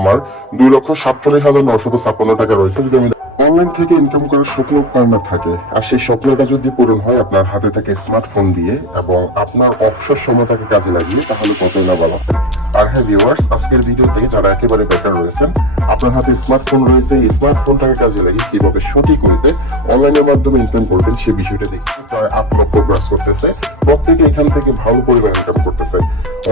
আমার 2,47,956 টাকা রয়েছে। যদি আমি অনলাইন থেকে ইনকাম করার স্বপ্ন আপনার থাকে আর সেই স্বপ্নটা যদি পূরণ হয় আপনার হাতে থাকে স্মার্টফোন দিয়ে এবং আপনার অবসর সময়টাকে কাজে লাগিয়ে, তাহলে কতই না ভালো। আর হ্যাঁ ভিউয়ার্স, আজকের ভিডিওতে যারা একেবারে বেকার রয়েছেন, আপনার হাতে স্মার্টফোন রয়েছে, এই স্মার্টফোনটাকে কাজে লাগিয়ে কিভাবে সঠিক ওয়েতে অনলাইনের মাধ্যমে ইনকাম করবেন সেই বিষয়টা দেখি। প্রায় 8 লক্ষ ব্রাশ করতেছে, প্রত্যেকে এখান থেকে ভালো পরিমাণ ইনকাম করতেছে।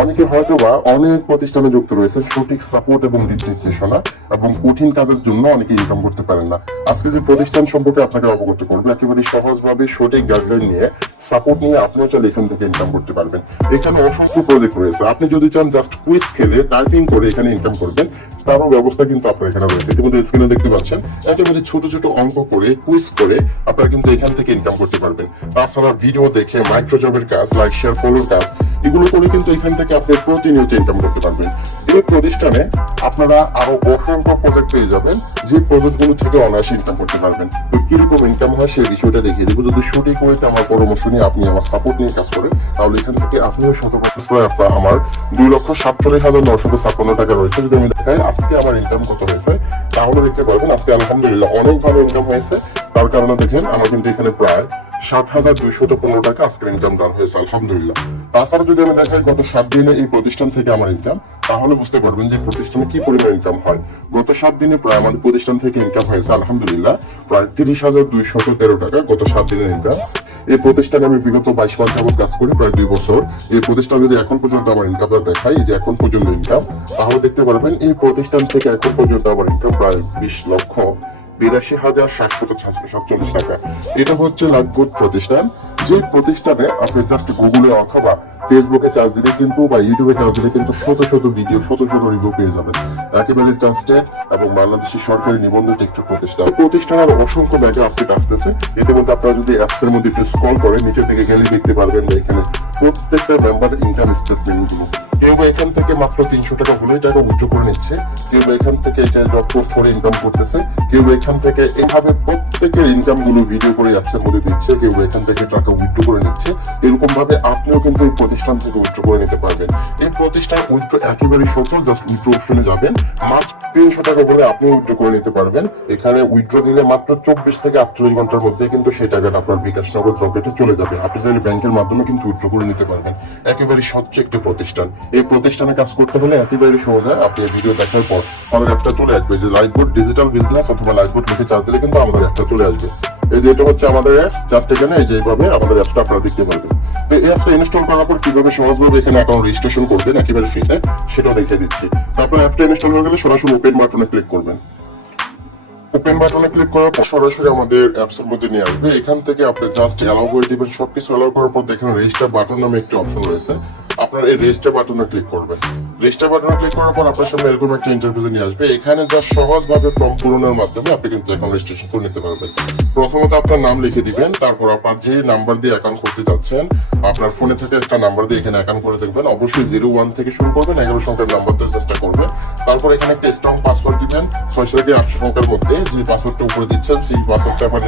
অনেকে হয়তো বা অনেক প্রতিষ্ঠানে যুক্ত রয়েছে, সঠিক সাপোর্ট এবং দিক নির্দেশনা এবং কঠিন কাজের জন্য অনেকে ইনকাম করতে পারেন না। আজকে যে প্রতিষ্ঠান সম্পর্কে আপনাকে অবগত করবো, একেবারে সহজভাবে সঠিক গাইডলাইন নিয়ে সাপোর্ট নিয়ে আপনিও চাইলে এখান থেকে ইনকাম করতে পারবেন। এখানে অসংখ্য প্রজেক্ট রয়েছে, আপনি যদি চান জাস্ট কুইজ খেলে টাইপিং করে এখানে ইনকাম করবেন, তারও ব্যবস্থা কিন্তু আপনার এখানে রয়েছে। ইতিমধ্যে স্ক্রিনে দেখতে পাচ্ছেন, একেবারে ছোট ছোট অঙ্ক করে কুইজ করে আপনারা কিন্তু এখান থেকে ইনকাম করতে পারবেন। তাছাড়া ভিডিও দেখে মাইক্রোজবের কাজ, লাইক শেয়ার ফলোর কাজ, এগুলো করে কিন্তু এখান থেকে আপনি প্রতিনিয়ত ইনকাম করতে পারবেন। এই প্রতিষ্ঠানে আপনারা আরো অসংখ্য প্রজেক্ট পেয়ে যাবেন, যে প্রজেক্টগুলো থেকে অনায়াসে ইনকাম করতে পারবেন। তো কিরকম ইনকাম হয় সেই বিষয়টা দেখিয়ে দেবো। যদি সঠিক ওয়েতে আমার পরামর্শ নিয়ে আপনি আমার সাপোর্ট নিয়ে কাজ করেন, তাহলে এখান থেকে আপনিও আমার 2,47,956 টাকা রয়েছে। যদি আমি দেখাই আজকে আমার ইনকাম কত হয়েছে, তাহলে দেখতে পারবেন আজকে আলহামদুলিল্লাহ অনেক ভালো ইনকাম হয়েছে। তার কারণে দেখেন আমার কিন্তু এখানে প্রায় 7,215 টাকা আজকের ইনকাম ডান হয়েছে আলহামদুলিল্লাহ। তাছাড়া যদি আমি দেখাই গত 7 দিনে এই প্রতিষ্ঠান থেকে আমার ইনকাম, তাহলে বুঝতে পারবেন যে প্রতিষ্ঠানে কি পরিমাণ ইনকাম হয়। গত 7 দিনে প্রায় আমাদের প্রতিষ্ঠান থেকে ইনকাম হয়েছে আলহামদুলিল্লাহ প্রায় 30,213 টাকা গত 7 দিনের ইনকাম। এই প্রতিষ্ঠানে আমি বিগত 22 মাস যাবত কাজ করি, প্রায় 2 বছর। এই প্রতিষ্ঠান যদি এখন পর্যন্ত আমার ইনকামটা দেখাই, যে এখন পর্যন্ত ইনকাম, তাহলে দেখতে পারবেন এই প্রতিষ্ঠান থেকে এখন পর্যন্ত আমার ইনকাম প্রায় 20,82,747 টাকা। এটা হচ্ছে লাইফবোট প্রতিষ্ঠান, যে প্রতিষ্ঠানে আপনি জাস্ট গুগলে অথবা ফেসবুকে চার্জ দিলে কিন্তু বা ইউটিউবে চার্জ দিলে কিন্তু শত শত ভিডিও, শত শত রিভিউ পেয়ে যাবেন। একেবারে ট্রাস্টেড এবং বাংলাদেশের সরকারি নিবন্ধিত একটি প্রতিষ্ঠান। প্রতিষ্ঠানের অসংখ্য ব্যাগে আপডেট আসতেছে। ইতিমধ্যে আপনারা যদি অ্যাপস এর মধ্যে একটু স্ক্রল করেন, নিচের দিকে গেলে দেখতে পারবেন যে এখানে প্রত্যেকটা মেম্বার ইনকাম স্টেটমেন্ট গুলো। কেউ এখান থেকে মাত্র 300 টাকা হলেই টাকা উইথড্র করে নিচ্ছে, কেউ এখান থেকে জব পোস্ট করে ইনকাম করতেছে, কেউ এখান থেকে এভাবে প্রত্যেকের ইনকাম গুলো ভিডিও করে অ্যাপস এর মধ্যে দিচ্ছে, কেউ এখান থেকে টাকা উইথড্র করে নিচ্ছে। এরকম ভাবে আপনিও কিন্তু এই প্রতিষ্ঠান থেকে উইথড্র করে নিতে পারবেন। এই প্রতিষ্ঠান উইথড্র একেবারে সচল, জাস্ট উইথড্র অপশনে যাবেন, মাত্র 300 টাকা করে আপনি উইথড্র করে নিতে পারবেন। এখানে উইথড্র দিলে মাত্র 24 থেকে 48 ঘন্টার মধ্যে কিন্তু সেই টাকাটা আপনার বিকাশ নগদ রকেটে চলে যাবে। আপনি চাইলে ব্যাংকের মাধ্যমে কিন্তু উইথড্র করে নিতে পারবেন। একেবারে স্বচ্ছ একটি প্রতিষ্ঠান। এই প্রতিষ্ঠানে কাজ করতে হলে একেবারে সহজ হয়। আপনি ভিডিও দেখার পর আমাদের অ্যাপটা চলে আসবে, যে লাইফবোট ডিজিটাল বিজনেস অথবা লাইফবোট লিখে চার্জ দিলে কিন্তু আমাদের অ্যাপটা চলে আসবে। এই যে এটা হচ্ছে আমাদের অ্যাপস, জাস্ট এখানে এই যে এইভাবে আমাদের অ্যাপটা আপনারা দেখতে পারবেন। তো এই অ্যাপটা ইনস্টল করার পর কিভাবে সহজভাবে এখানে অ্যাকাউন্ট রেজিস্ট্রেশন করবেন একেবারে ফ্রিতে, সেটাও দেখিয়ে দিচ্ছি। তারপর অ্যাপটা ইনস্টল হয়ে গেলে সরাসরি ওপেন বাটনে ক্লিক করবেন। ওপেন বাটনে ক্লিক করার পর সরাসরি আমাদের অ্যাপস এর মধ্যে নিয়ে আসবে। এখান থেকে আপনি জাস্ট অ্যালাউ করে দিবেন। সবকিছু অ্যালাউ করার পর দেখেন রেজিস্টার বাটন নামে একটি অপশন রয়েছে, আপনার এই রেজিস্টার বাটনে ক্লিক করবেন। রেজিস্টার বাটনে ক্লিক করার পর আপনার সামনে এরকম একটা ইন্টারফেসে নিয়ে আসবে। এখানে যা সহজভাবে ফর্ম পূরণের মাধ্যমে আপনি কিন্তু অ্যাকাউন্ট রেজিস্ট্রেশন করে নিতে পারবেন। প্রথমত আপনার নাম লিখে দিবেন, তারপর আপনার যে নাম্বার দিয়ে অ্যাকাউন্ট করতে যাচ্ছেন আপনার ফোনে থেকে একটা নাম্বার দিয়ে এখানে অ্যাকাউন্ট করে দেখবেন। অবশ্যই 01 থেকে শুরু করবেন, 11 সংখ্যার নাম্বার দিয়ে চেষ্টা করবেন। তারপর এখানে একটা স্ট্রং পাসওয়ার্ড দিবেন, 6 থেকে 8 সংখ্যার মধ্যে। যে পাসওয়ার্ডটা উপরে দিচ্ছেন সেই পাসওয়ার্ডটা আপনার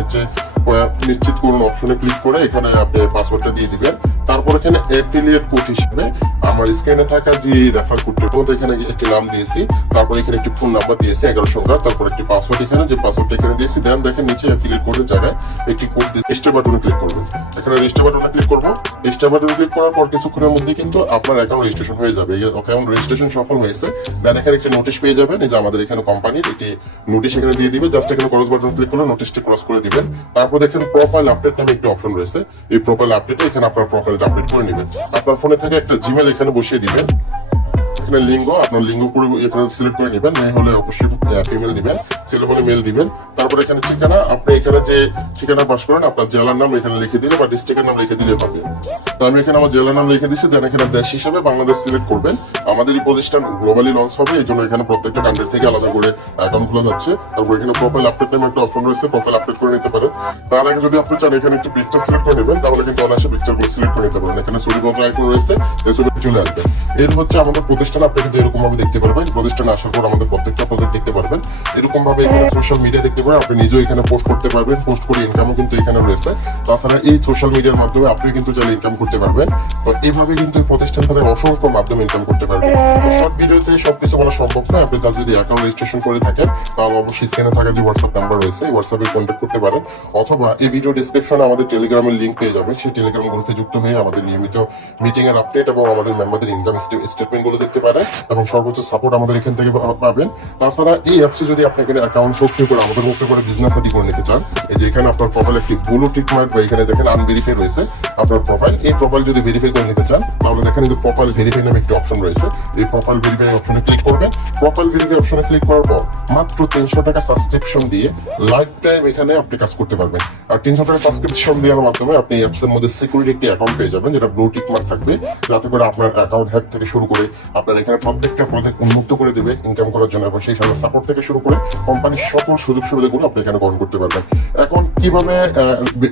নিশ্চিত করুন অপশনে ক্লিক করে এখানে আপনি পাসওয়ার্ডটা দিয়ে দিবেন। তারপর এখানে অ্যাফিলিয়েট কোড হিসেবে আমার স্ক্রিনে থাকা যে রেফার কোডটার মধ্যে এখানে একটি নাম দিয়েছি, তারপর এখানে একটি ফোন নাম্বার দিয়েছি 11 সংখ্যা, তারপর একটি পাসওয়ার্ড এখানে, যে পাসওয়ার্ডটা এখানে দিয়েছি। দেন দেখেন নিচে অ্যাফিলিয়েট কোডের জায়গায় একটি কোড দিয়ে রেজিস্টার বাটনে ক্লিক করবেন। এখানে রেজিস্টার বাটনে ক্লিক করব। রেজিস্টার বাটনে ক্লিক করার পর কিছুক্ষণের মধ্যে কিন্তু আপনার অ্যাকাউন্ট রেজিস্ট্রেশন হয়ে যাবে। এই অ্যাকাউন্ট রেজিস্ট্রেশন সফল হয়েছে। দেন এখানে একটা নোটিশ পেয়ে যাবেন, এই যে আমাদের এখানে কোম্পানির একটি নোটিশ এখানে দিয়ে দিবে। জাস্ট এখানে ক্রস বাটন ক্লিক করে নোটিশটি ক্রস করে দিবেন। তারপর দেখেন প্রোফাইল আপডেট নামে একটি অপশন রয়েছে। এই প্রোফাইল আপডেটে এখানে আপনার প্রোফাইলটা আপডেট করে নেবেন। আপনার ফোনে থেকে একটা জিমেল এখানে বসিয়ে দিবেন। এখানে লিঙ্গ, আপনার লিঙ্গ করে এখানে সিলেক্ট করে নেবেন। মেয়ে হলে অবশ্যই ফিমেল দিবেন, ছেলে হলে মেল দিবেন। তারপর এখানে ঠিকানা, আপনি এখানে যে ঠিকানা পাস করেন আপনার জেলার নাম এখানে লিখে দিলে বা ডিস্ট্রিক্টের নাম লিখে দিলে হবে। তো আমি এখানে আমার জেলার নাম লিখে দিচ্ছি। দেন এখানে দেশ হিসেবে বাংলাদেশ সিলেক্ট করবেন। আমাদের এই প্রতিষ্ঠান গ্লোবালি লঞ্চ হবে, এই জন্য এখানে প্রত্যেকটা কান্ট্রি থেকে আলাদা করে অ্যাকাউন্ট খোলা যাচ্ছে। তারপর এখানে প্রোফাইল আপডেট নামে একটা অপশন রয়েছে, প্রোফাইল আপডেট করে নিতে পারেন। তার আগে যদি আপনি চান এখানে একটু পিকচার সিলেক্ট করে নেবেন, তাহলে কিন্তু অনায়াসে পিকচার গুলো সিলেক্ট করে নিতে পারেন। এখানে ছবি কত আইকন রয়েছে, এই ছবি চলে আসবে। এর হচ্ছে আমাদের প্রতিষ্ঠান আসছেন আপনি কিন্তু এরকম ভাবে দেখতে পারবেন। প্রতিষ্ঠানে আসার পর আমাদের প্রত্যেকটা প্রজেক্ট দেখতে পারবেন। এরকম ভাবে এখানে সোশ্যাল মিডিয়া দেখতে পারেন, আপনি নিজেও এখানে পোস্ট করতে পারবেন, পোস্ট করে ইনকামও কিন্তু এখানে রয়েছে। তাছাড়া এই সোশ্যাল মিডিয়ার মাধ্যমে আপনি কিন্তু চাইলে ইনকাম করতে পারবেন। তো এইভাবে কিন্তু এই প্রতিষ্ঠান থেকে অসংখ্য মাধ্যমে ইনকাম করতে পারবেন। তো শর্ট ভিডিওতে সবকিছু বলা সম্ভব না। আপনি যা যদি অ্যাকাউন্ট রেজিস্ট্রেশন করে থাকেন তাহলে অবশ্যই স্ক্রিনে থাকা যে হোয়াটসঅ্যাপ নাম্বার রয়েছে এই হোয়াটসঅ্যাপে কন্ট্যাক্ট করতে পারেন, অথবা এই ভিডিও ডিসক্রিপশনে আমাদের টেলিগ্রামের লিংক পেয়ে যাবেন। সেই টেলিগ্রাম গ্রুপে যুক্ত হয়ে আমাদের নিয়মিত মিটিং এর আপডেট এবং আমাদের মেম্বারদের ইনকাম স্টেটমেন্ট গুলো দেখতে পারেন এবং সর্বোচ্চ সাপোর্ট আমাদের এখান থেকে পাবেন। তাছাড়া এই অ্যাপসে যদি আপনি এখানে অ্যাকাউন্ট সক্রিয় করে আমাদের মুক্ত করে বিজনেস আইডি করে নিতে চান, এই যে এখানে আপনার প্রোফাইল একটি ব্লু টিক মার্ক বা এখানে দেখেন আনভেরিফাই রয়েছে আপনার প্রোফাইল। এই প্রোফাইল যদি ভেরিফাই করে নিতে চান তাহলে দেখেন এই যে প্রোফাইল ভেরিফাই নামে একটি অপশন রয়েছে। এই প্রোফাইল ভেরিফাই অপশনে ক্লিক করবেন। প্রোফাইল ভেরিফাই অপশনে ক্লিক করার পর মাত্র 300 টাকা সাবস্ক্রিপশন দিয়ে লাইফ টাইম এখানে আপনি কাজ করতে পারবেন। আর 300 টাকা সাবস্ক্রিপশন দেওয়ার মাধ্যমে আপনি অ্যাপস এর মধ্যে সিকিউরিটি একটি অ্যাকাউন্ট পেয়ে যাবেন, যেটা ব্লু টিক মার্ক থাকবে, যাতে করে আপনার অ্যাকাউন্ট হ্যাক থেকে শুরু করে আপনার এখানে প্রত্যেকটা প্রজেক্ট উন্মুক্ত করে দেবে ইনকাম করার জন্য, এবং সেই সাথে সাপোর্ট থেকে শুরু করে কোম্পানির সকল সুযোগ সুবিধাগুলো আপনি এখানে গ্রহণ করতে পারবেন। এখন কিভাবে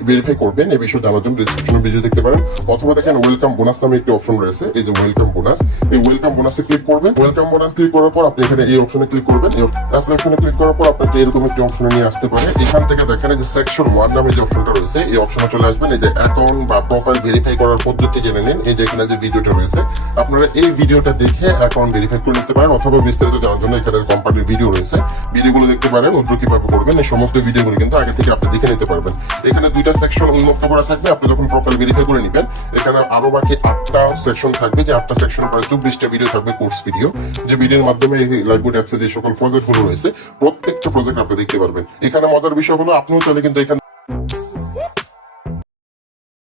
ভেরিফাই করবেন এই বিষয়ে জানার জন্য ডিসক্রিপশনে ভিডিও দেখতে পারেন, অথবা দেখেন ওয়েলকাম বোনাস নামে একটি অপশন রয়েছে। এই যে ওয়েলকাম বোনাস, এই ওয়েলকাম বোনাসে ক্লিক করবেন। ওয়েলকাম বোনাস ক্লিক করার পর আপনি এখানে এই অপশনে ক্লিক করবেন। এই অপশনে ক্লিক করার পর আপনাকে এরকম একটি অপশনে নিয়ে আসতে পারে। এখান থেকে দেখেন যে সেকশন 1 নামে যে অপশনটা রয়েছে এই অপশনে চলে আসবেন। এই যে অ্যাকাউন্ট বা প্রোফাইল ভেরিফাই করার পদ্ধতি জেনে নিন। এই যে এখানে যে ভিডিওটা রয়েছে আপনারা এই ভিডিওটা দেখে অ্যাকাউন্ট ভেরিফাই করে নিতে পারেন, অথবা বিস্তারিত জানার জন্য এখানে কোম্পানির ভিডিও রয়েছে, ভিডিওগুলো দেখতে পারেন। উদ্র কিভাবে করবেন এই সমস্ত ভিডিওগুলো কিন্তু আগে থেকে আপনি দেখে নিতে পারবেন। এখানে দুইটা সেকশন উন্মুক্ত করা থাকবে। আপনি যখন প্রোফাইল ভেরিফাই করে নেবেন এখানে আরো বাকি 8টা সেকশন থাকবে, যে 8টা সেকশন প্রায় 24টা ভিডিও থাকবে, কোর্স ভিডিও, যে ভিডিওর মাধ্যমে এই লাইভবোর্ড অ্যাপসে যে সকল প্রজেক্ট গুলো রয়েছে প্রত্যেকটা প্রজেক্ট আপনি দেখতে পারবেন। এখানে মজার বিষয় হলো আপনিও চাইলে কিন্তু এখানে